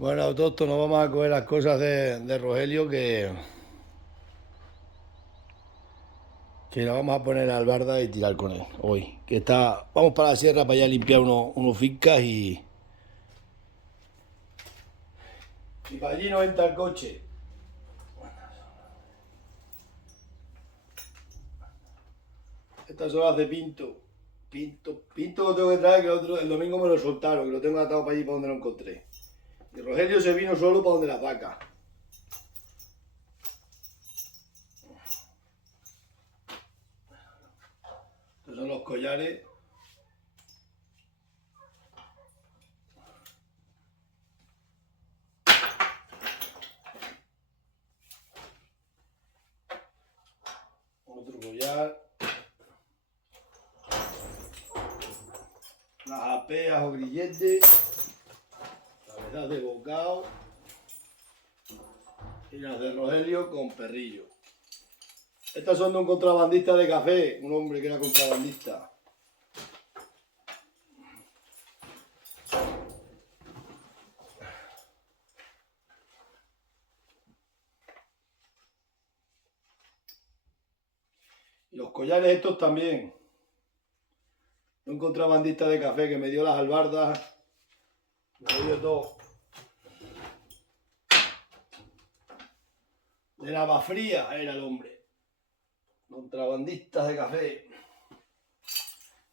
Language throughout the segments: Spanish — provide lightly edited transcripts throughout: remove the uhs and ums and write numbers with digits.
Bueno, autóctono, vamos a coger las cosas de Rogelio que la vamos a poner al barda y tirar con él hoy. Que está, vamos para la sierra para allá limpiar unos fincas y para allí no entra el coche. Estas son las de Pinto. Pinto lo tengo que traer, que el domingo me lo soltaron, que lo tengo atado para allí para donde lo encontré. Y Rogelio se vino solo para donde la vaca. Estos son los collares. Otro collar. Las apeas o grilletes. Cabezas de bocado. Y las de Rogelio con perrillo. Estas son de un contrabandista de café, un hombre que era contrabandista. Y los collares estos también. Un contrabandista de café que me dio las albardas. Me dio todo. De lava fría era el hombre. Contrabandistas de café.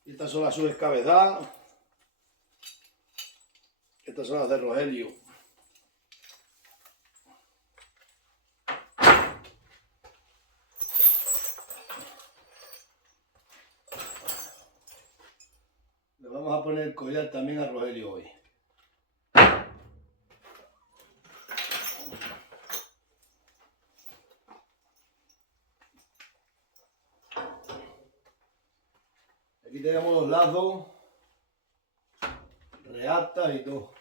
Y estas son las subescabezadas. Estas son las de Rogelio. Le vamos a poner el collar también a Rogelio hoy. Aquí tenemos los lazos, reatas y todo.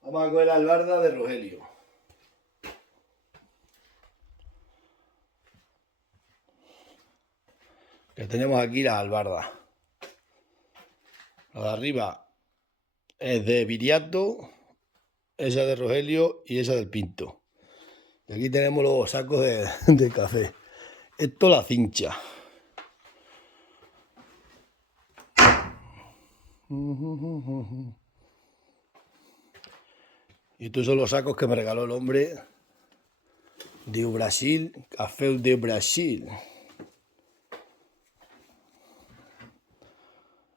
Vamos a coger la albarda de Rogelio. Que tenemos aquí las albardas. La de arriba es de Viriato, esa de Rogelio y esa del Pinto. Y aquí tenemos los sacos de café. Esto la cincha. Y estos son los sacos que me regaló el hombre de Brasil, café de Brasil.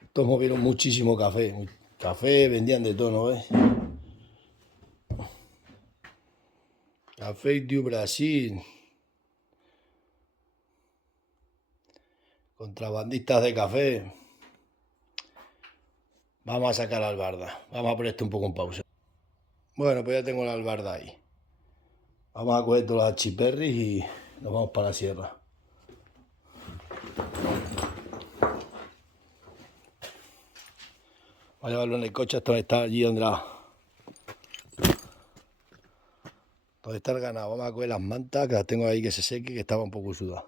Estos movieron muchísimo café. Café vendían de todo, ¿no ves? Café de Brasil. Contrabandistas de café. Vamos a sacar la albarda. Vamos a poner esto un poco en pausa. Bueno, pues ya tengo la albarda ahí. Vamos a coger todos los achiperris y nos vamos para la sierra. Vamos a llevarlo en el coche hasta donde está allí donde está el ganado. Vamos a coger las mantas, que las tengo ahí que se seque, que estaba un poco sudada.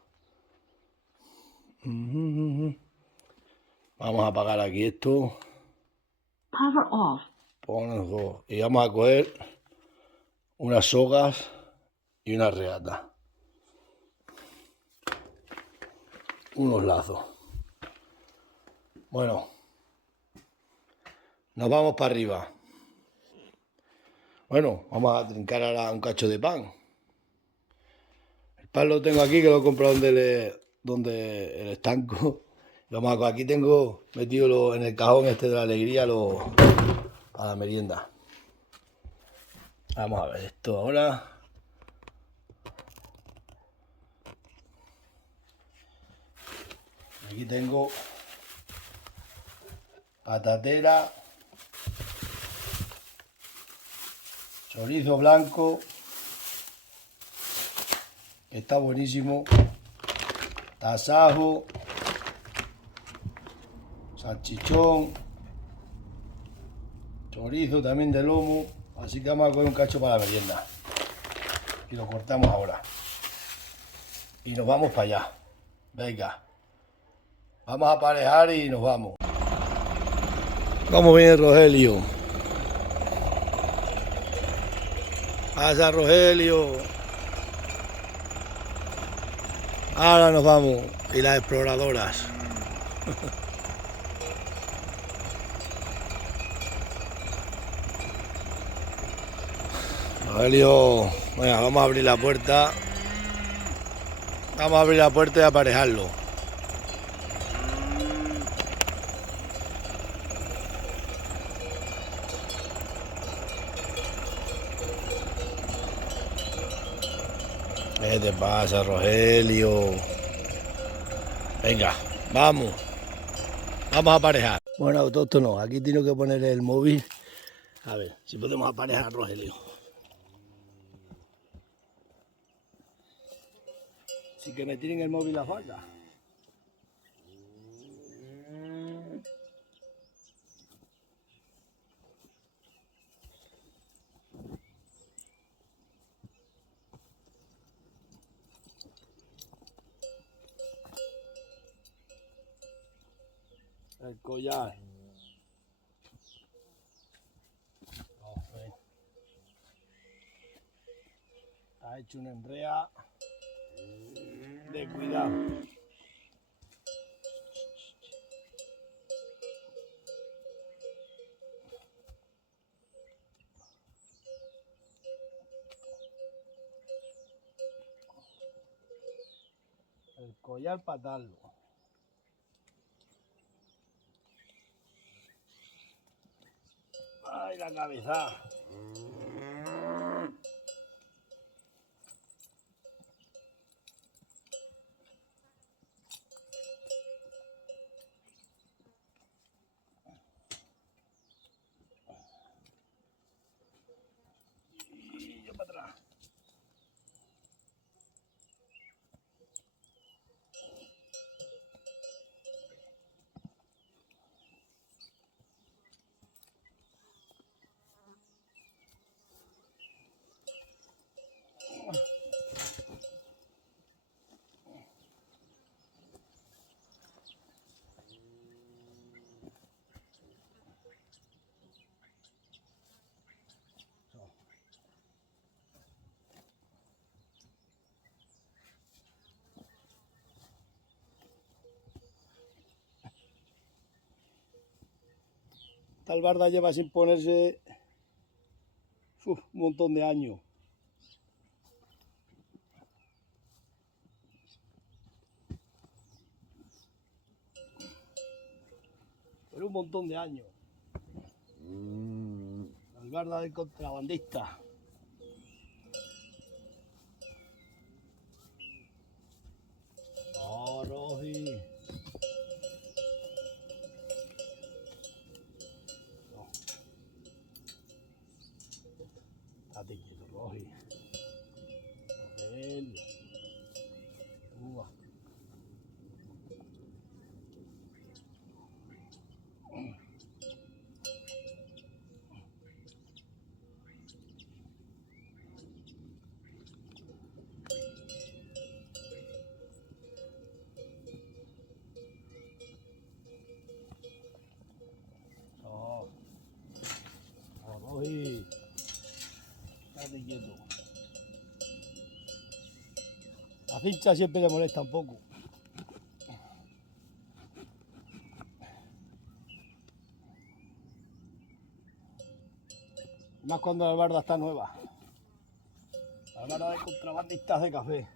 Vamos a apagar aquí esto. Power off. Y vamos a coger unas sogas y una reata. Unos lazos. Bueno, nos vamos para arriba. Bueno, vamos a trincar ahora un cacho de pan. El pan lo tengo aquí, que lo he comprado donde el estanco. Aquí tengo metido en el cajón este de la alegría a la merienda. Vamos a ver esto ahora. Aquí tengo patatera, chorizo blanco, que está buenísimo, tasajo, salchichón, chorizo también de lomo, así que vamos a coger un cacho para la merienda y lo cortamos ahora y nos vamos para allá. Venga, vamos a aparejar y nos vamos. ¿Cómo viene Rogelio? Pasa, Rogelio. Ahora nos vamos. Y las exploradoras. Rogelio, venga, vamos a abrir la puerta. Vamos a abrir la puerta y aparejarlo. ¿Qué te pasa, Rogelio? Venga, vamos. Vamos a aparejar. Bueno, autóctono, aquí tengo que poner el móvil. A ver si podemos aparejar, Rogelio. Sí que me tiren el móvil las vacas. El collar. Ha hecho una enrea de cuidado. El collar para atarlo. Ay, la cabeza. Y yo para atrás. Tal barda lleva sin ponerse un montón de años. Pero un montón de años. La barda del contrabandista. Oh, Rogi. No. Estate quieto, Rogi. Rogelio. Uva. Oh. Oh, Rogi. Estate quieto. La cincha siempre le molesta un poco. Más cuando la barda está nueva. La barda de contrabandistas de café.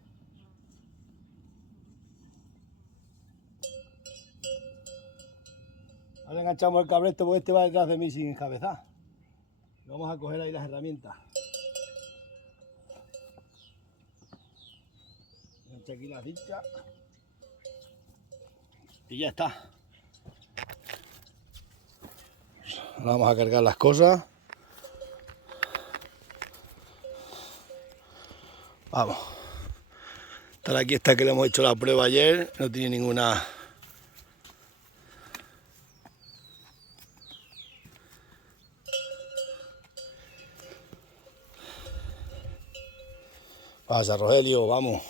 Ahora enganchamos el cabresto porque este va detrás de mí sin encabezar. Vamos a coger ahí las herramientas. Engancha aquí la cincha. Y ya está. Ahora vamos a cargar las cosas. Vamos. Esta aquí está que le hemos hecho la prueba ayer. No tiene ninguna... Pasa, Rogelio, vamos.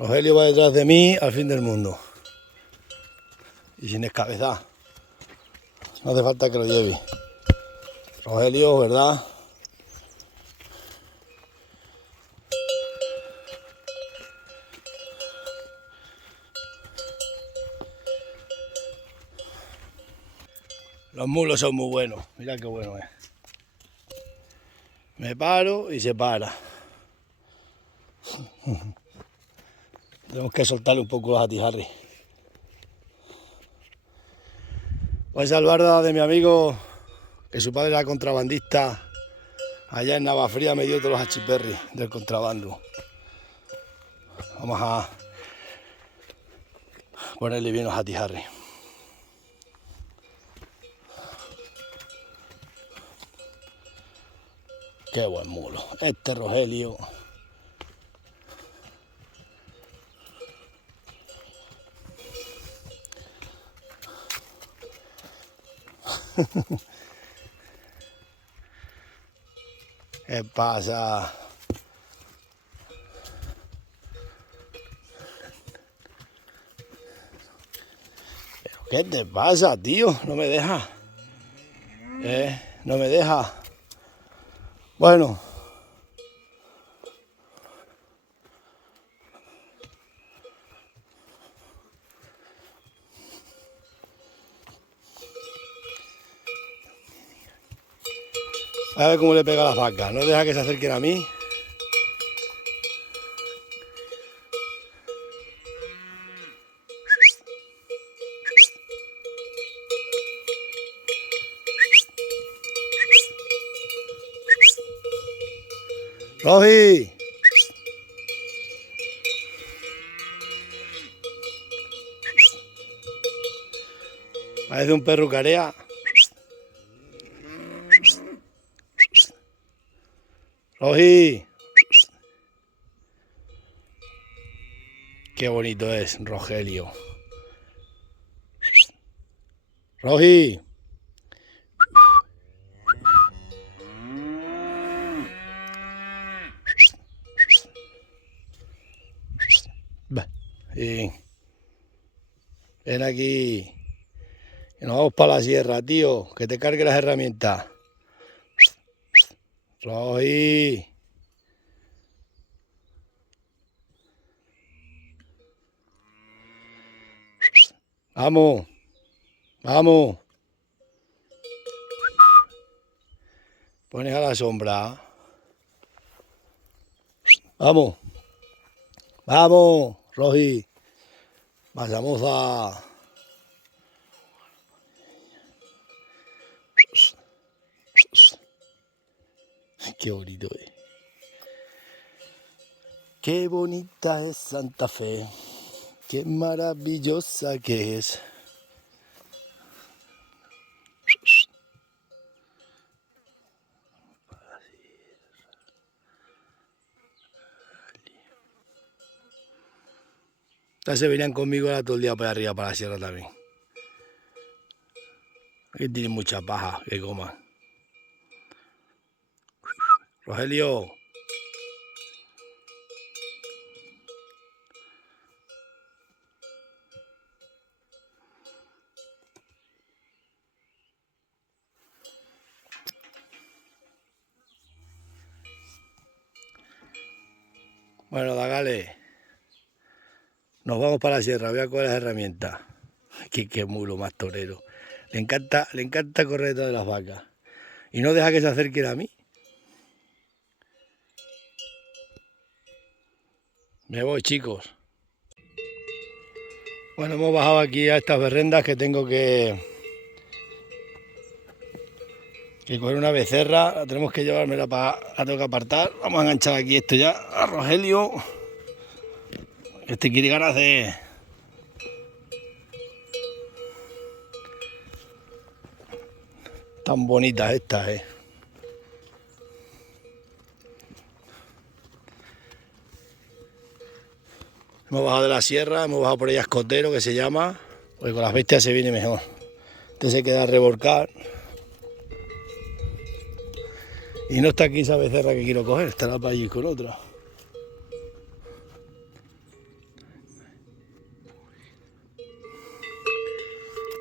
Rogelio va detrás de mí al fin del mundo. Y sin escabezar. No hace falta que lo lleve. Rogelio, ¿verdad? Los mulos son muy buenos. Mira qué bueno es. Me paro y se para. Tenemos que soltarle un poco a Harry. Pues al barda de mi amigo, que su padre era contrabandista, allá en Navafría me dio todos los achiperris del contrabando. Vamos a ponerle bien los Harry. Qué buen mulo. Este Rogelio. ¿Qué pasa? ¿Pero qué te pasa, tío? No me deja. No me deja. Bueno. A ver cómo le pega a las vacas. No deja que se acerquen a mí. ¡Rogi! Parece un perro carea. ¡Rogi! Qué bonito es, Rogelio. ¡Rogi! Sí. Ven aquí. Que nos vamos para la sierra, tío. Que te cargue las herramientas. Rogi. Vamos. Vamos. Pones a la sombra. Vamos. Vamos, Rogi. Vayamos a... Qué bonito es. Qué bonita es Santa Fe. Qué maravillosa que es. Ya se venían conmigo ahora todo el día para arriba, para la sierra también. Aquí tienen mucha paja que coman. Rogelio. Bueno, Dagale. Nos vamos para la sierra, voy a coger las herramientas. Qué mulo más torero. Le encanta correr detrás de las vacas. Y no deja que se acerquen a mí. Me voy, chicos. Bueno, hemos bajado aquí a estas berrendas que tengo que coger una becerra. Tenemos que llevármela para... La tengo que apartar. Vamos a enganchar aquí esto ya a Rogelio. Este quiere ganas de... Tan bonitas estas, Hemos bajado de la sierra, hemos bajado por ahí a Escotero, que se llama, porque con las bestias se viene mejor. Este se queda a revolcar. Y no está aquí esa becerra que quiero coger, estará para allí con otra.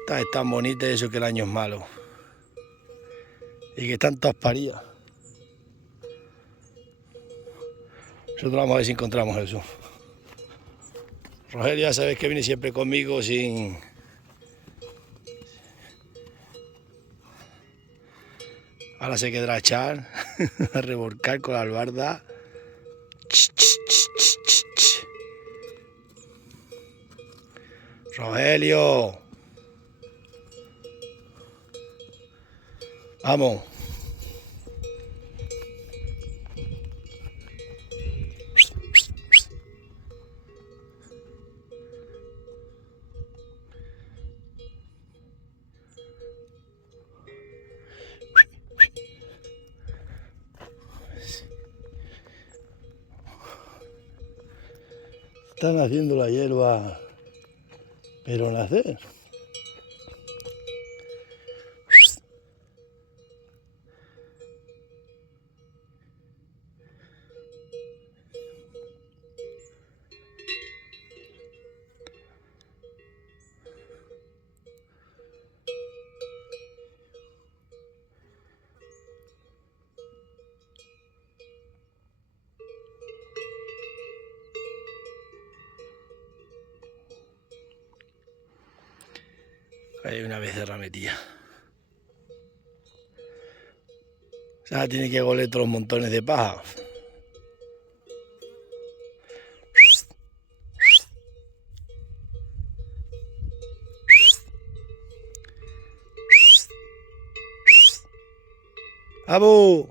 Estas están bonitas y eso que el año es malo. Y que están todas paridas. Nosotros vamos a ver si encontramos eso. Rogelio, ya sabes que viene siempre conmigo sin... Ahora se quedará a echar, a revolcar con la albarda. Rogelio. Vamos. Están haciendo la hierba, pero nacer. Hay una becerra metida. O sea, tiene que goler todos los montones de paja. ¡Vamos!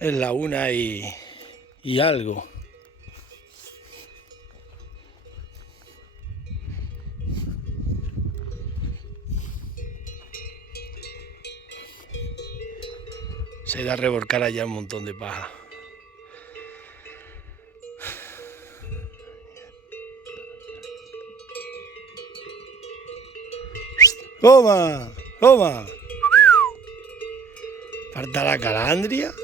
Es la 1 y algo. Se da a revolcar allá un montón de paja. ¡Toma! ¡Toma! Falta la calandria.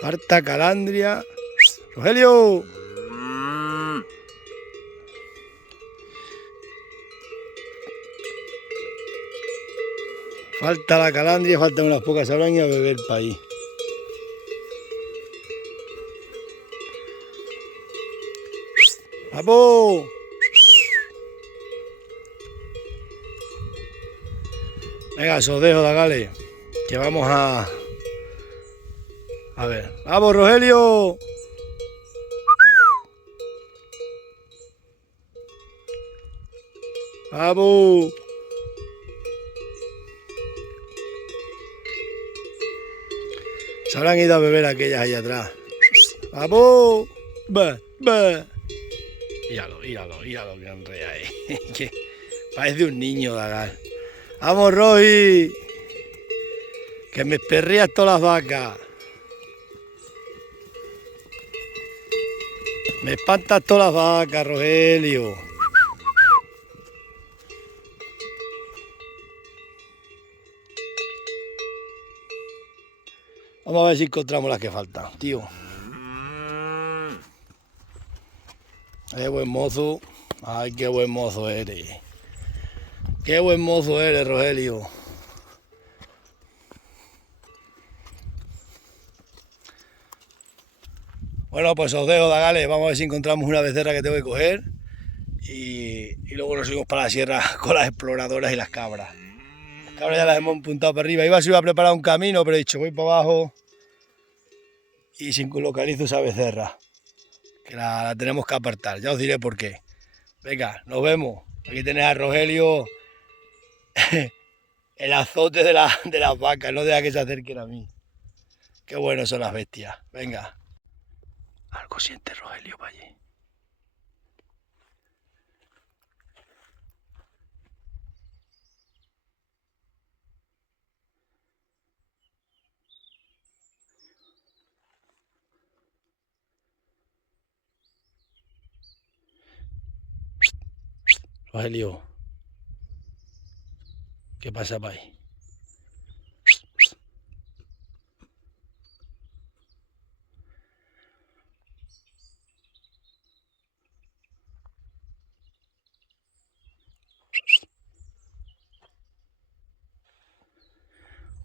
Falta calandria. ¡Rogelio! Falta la calandria, faltan unas pocas, sabrán y a beber para ahí. ¡Vamos! Venga, os dejo, Dagale, que vamos a ver. ¡Vamos, Rogelio! ¡Vamos! Se habrán ido a beber aquellas allá atrás. ¡Vamos! ¡Bah! ¡Bah! Míralo, que enrea ahí. Que parece un niño, Dagal. ¡Vamos, Rogi! Que me perreas todas las vacas. Me espantas todas las vacas, Rogelio. Vamos a ver si encontramos las que faltan, tío. Buen mozo. Ay, qué buen mozo eres. Qué buen mozo eres, Rogelio. Bueno, pues os dejo, Dagales. Vamos a ver si encontramos una becerra que tengo que coger. Y luego nos subimos para la sierra con las exploradoras y las cabras. Las cabras ya las hemos apuntado para arriba. Iba a preparar un camino, pero he dicho, voy para abajo y sin localizo esa becerra. Que la tenemos que apartar. Ya os diré por qué. Venga, nos vemos. Aquí tenéis a Rogelio. El azote de las vacas. No deja que se acerquen a mí. Qué buenos son las bestias. Venga. Algo siente Rogelio para allí. Rogelio. ¿Qué pasa para ahí?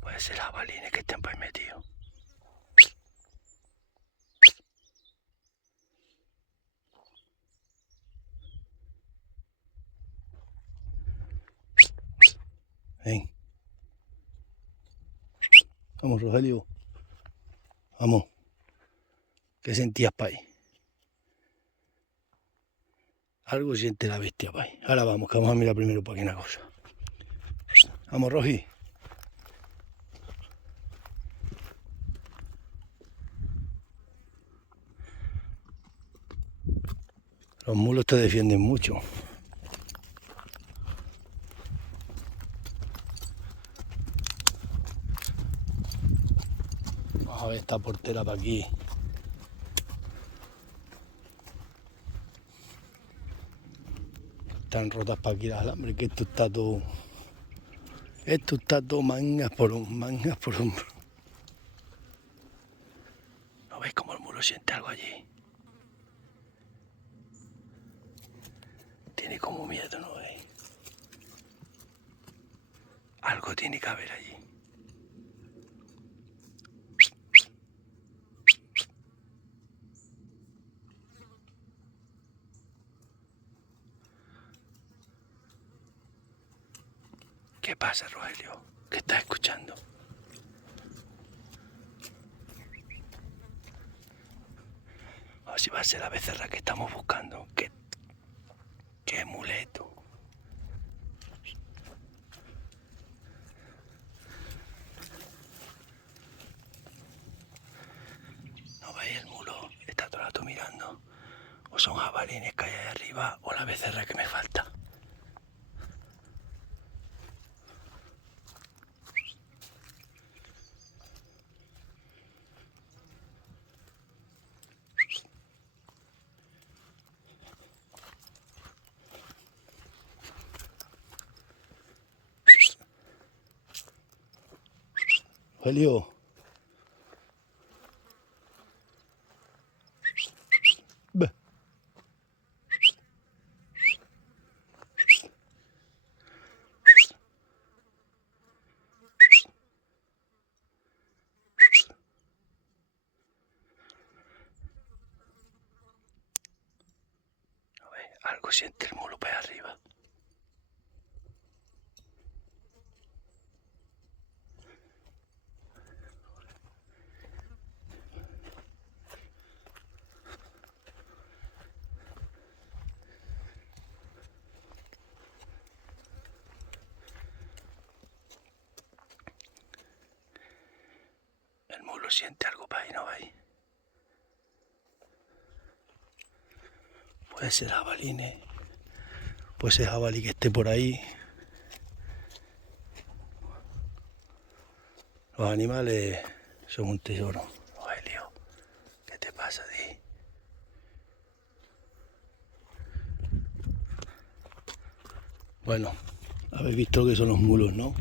Puede ser jabalines que estén por ahí metidos. Ven. Vamos, Rogelio. Vamos. ¿Qué sentías para ahí? Algo siente la bestia para ahí. Ahora vamos, que vamos a mirar primero para aquí una cosa. Vamos, Rogi. Los mulos te defienden mucho. Vamos a ver esta portera para aquí. Están rotas para aquí las alambres, que esto está todo... Esto está todo mangas por hombro. ¿No veis cómo el mulo siente algo allí? Tiene como miedo, ¿no veis? Algo tiene que haber allí. ¿Qué pasa, Rogelio? ¿Qué estás escuchando? A ver si va a ser la becerra que estamos buscando. ¡Qué muleto! ¿No veis el mulo? Está todo el rato mirando. O son jabalines que hay ahí arriba o la becerra que me falta. Rogelio. Ve. ¿No ves? Algo siente el mulo para arriba. El mulo siente algo para ahí, ¿no veis? Puede ser jabalines. Puede ser jabalí que esté por ahí. Los animales son un tesoro. Rogelio, ¿qué te pasa, Di? Bueno, habéis visto que son los mulos, ¿no?